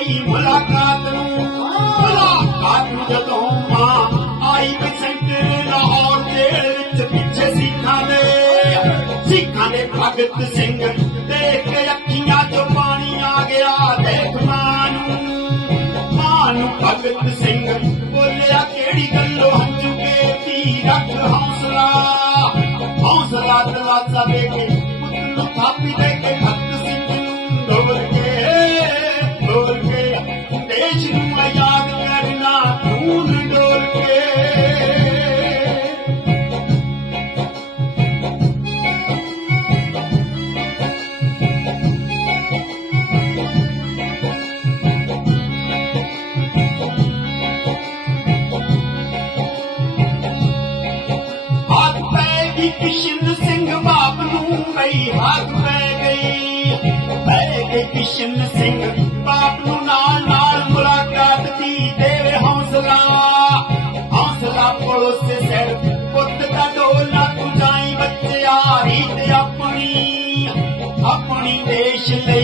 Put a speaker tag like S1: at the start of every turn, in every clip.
S1: ਆਈ ਪਈ ਮੁਲਾਕਾਤ ਨੂੰ ਮੁਲਾਕਾਤ ਨੂੰ ਜਦੋਂ ਮਾਂ ਆਈ ਪਈ ਸੈਂਟਰ ਲਾਹੌਰ ਜੇਲ੍ਹ ਵਿੱਚ ਪਿੱਛੇ ਸਿੱਖਾਂ ਦੇ ਸਿੱਖਾਂ ਦੇ ਭਗਤ ਸਿੰਘ ਦੇਖ ਕੇ ਅੱਖੀਆਂ 'ਚੋਂ ਪਾਣੀ ਆ ਗਿਆ ਦੇਖ ਮਾਂ ਨੂੰ ਮਾਂ ਨੂੰ ਭਗਤ ਸਿੰਘ ਬੋਲਿਆ ਕਿਹੜੀ ਗੱਲੋਂ ਹੰਝੂ ਕੇ ਧੀ ਰੱਖ ਹੌਸਲਾ ਹੌਸਲਾ ਦਲਾਸਾ ਦੇ ਕੇ ਪੁੱਤ ਨੂੰ ਥਾਪੀ ਦੇ ਕੇ ਕਿਸ਼ਨ ਸਿੰਘ ਬਾਪ ਨੂੰ ਗਈ ਹੱਥ ਪੈ ਗਈ ਪੈ ਗਈ ਕਿਸ਼ਨ ਸਿੰਘ ਬੱਚਿਆ ਆਪਣੀ ਆਪਣੀ ਦੇਸ਼ ਲਈ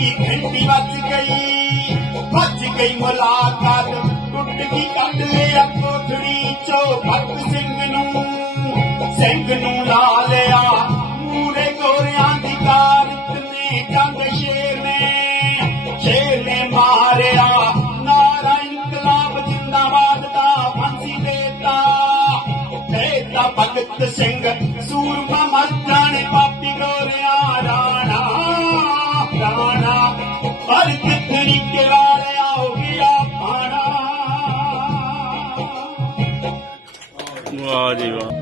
S1: ਗਈ ਬਈ ਘੰਟੀ ਵੱਜ ਗਈ ਵੱਜ ਗਈ ਮੁਲਾਕਾਤ। ਟੁੱਟ ਗਈ ਕੱਢ ਲਿਆ ਕੋਠੜੀ ਚੋਂ ਭਗਤ ਸਿੰਘ ਨੂੰ ਸਿੰਘ ਨੂੰ ਲਾ ਲਿਆ। ਮੂਰੇ ਗੋਰਿਆਂ ਦੀ ਕਾਰਤ ਨੇ ਜੰਗ ਸ਼ੇਰ ਨੇ ਸ਼ੇਰ ਨੇ ਮਾਰਿਆ। ਨਾਰਾ ਇਨਕਲਾਬ ਜਿੰਦਾਬਾਦ ਦਾ ਫਾਂਸੀ ਦੇਤਾ। ਦੇਤਾ ਭਗਤ ਸਿੰਘ ਸੂਰਮਾ ਮਰਦਾਂ ਨੇ
S2: 啊这个。